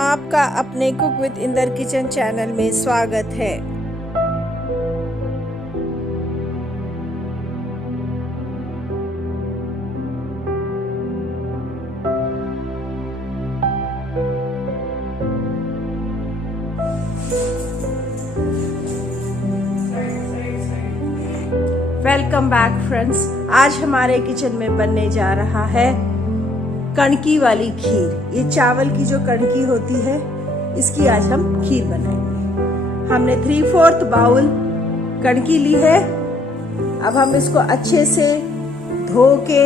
आपका अपने cook with Inder kitchen channel में स्वागत है। Welcome back friends. आज हमारे किचन में बनने जा रहा है कणकी वाली खीर। ये चावल की जो कणकी होती है इसकी आज हम खीर बनाएंगे। हमने 3/4 बाउल कणकी ली है। अब हम इसको अच्छे से धो के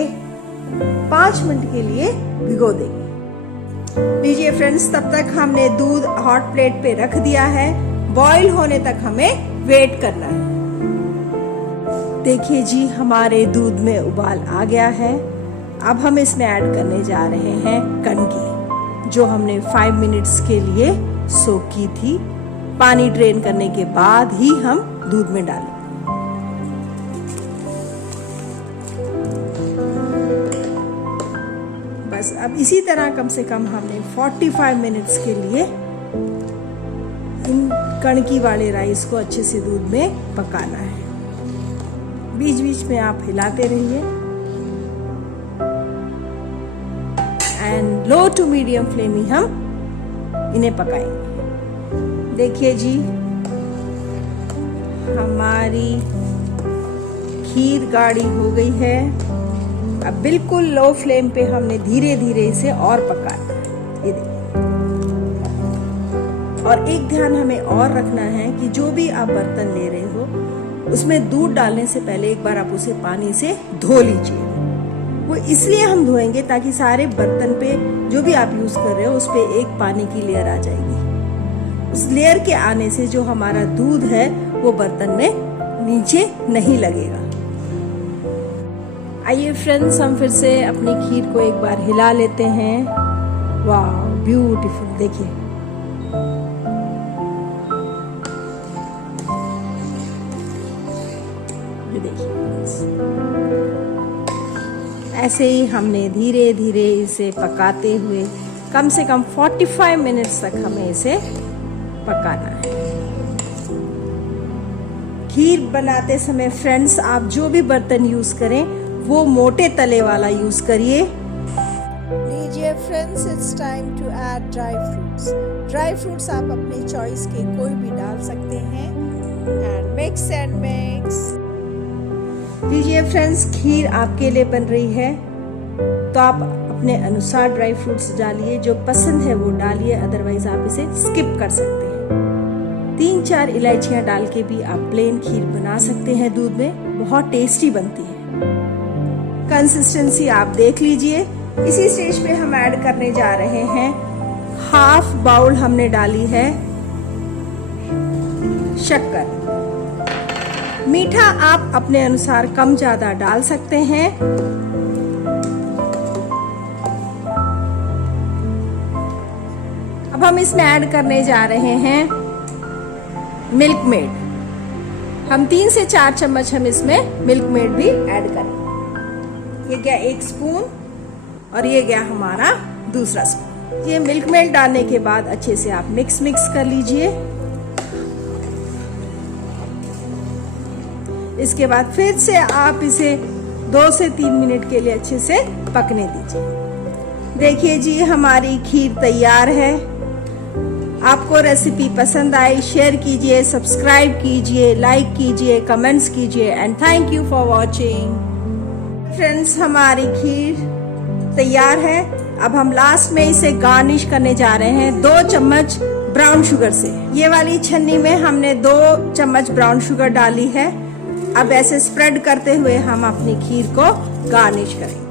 5 मिनट के लिए भिगो देंगे। लीजिए फ्रेंड्स, तब तक हमने दूध हॉट प्लेट पे रख दिया है। बॉईल होने तक हमें वेट करना है। देखिए जी, हमारे दूध में उबाल आ गया है। अब हम इसमें ऐड करने जा रहे हैं कणकी, जो हमने 5 मिनट्स के लिए सोक की थी। पानी ड्रेन करने के बाद ही हम दूध में डालें। बस अब इसी तरह कम से कम हमने 45 मिनट्स के लिए इन कणकी वाले राइस को अच्छे से दूध में पकाना है। बीच बीच में आप हिलाते रहिए and low to medium flame ही हम इन्हें पकाएंगे। देखिए जी, हमारी खीर गाढ़ी हो गई है। अब बिल्कुल लो फ्लेम पे हमने धीरे धीरे इसे और पकाना है। ये देखिए, और एक ध्यान हमें और रखना है कि जो भी आप बर्तन ले रहे हो उसमें दूध डालने से पहले एक बार आप उसे पानी से धो लीजिए। वो इसलिए हम धोएंगे ताकि सारे बर्तन पे जो भी आप यूज कर रहे हो उस पे एक पानी की लेयर आ जाएगी। उस लेयर के आने से जो हमारा दूध है वो बर्तन में नीचे नहीं लगेगा। आइए फ्रेंड्स, हम फिर से अपनी खीर को एक बार हिला लेते हैं। वाह, ब्यूटीफुल। देखिए, ऐसे ही हमने धीरे धीरे इसे पकाते हुए कम से कम 45 मिनट्स तक हमें इसे पकाना है। खीर बनाते समय फ्रेंड्स, आप जो भी बर्तन यूज करें वो मोटे तले वाला यूज करिए। लीजिए friends, it's time to add dry fruits. Dry fruits आप अपनी चॉइस के कोई भी डाल सकते हैं। And mix and mix. लीजिए फ्रेंड्स, खीर आपके लिए बन रही है तो आप अपने अनुसार ड्राई फ्रूट्स डालिए। जो पसंद है वो डालिए, अदरवाइज आप इसे स्किप कर सकते हैं। 3-4 इलायचियां डाल के भी आप प्लेन खीर बना सकते हैं दूध में। बहुत टेस्टी बनती है। कंसिस्टेंसी आप देख लीजिए। इसी स्टेज पे हम ऐड करने जा रहे हैं 1/2 बाउल हमने डाली है शक्कर। मीठा आप अपने अनुसार कम ज्यादा डाल सकते हैं। अब हम इसमें ऐड करने जा रहे हैं मिल्क मेड। हम 3 से 4 चम्मच हम इसमें मिल्क मेड भी ऐड करेंगे। ये गया 1 स्पून और ये गया हमारा दूसरा स्पून। ये मिल्क मेड डालने के बाद अच्छे से आप मिक्स कर लीजिए। इसके बाद फिर से आप इसे 2 से 3 मिनट के लिए अच्छे से पकने दीजिए। देखिए जी, हमारी खीर तैयार है। आपको रेसिपी पसंद आई, शेयर कीजिए, सब्सक्राइब कीजिए, लाइक कीजिए, कमेंट्स कीजिए and thank you for watching. Friends, हमारी खीर तैयार है। अब हम लास्ट में इसे गार्निश करने जा रहे हैं 2 चम्मच ब्राउन शुगर से। ये वाली छन्नी में हमने 2 चम्मच ब्राउन शुगर डाली है। अब ऐसे स्प्रेड करते हुए हम अपनी खीर को गार्निश करेंगे।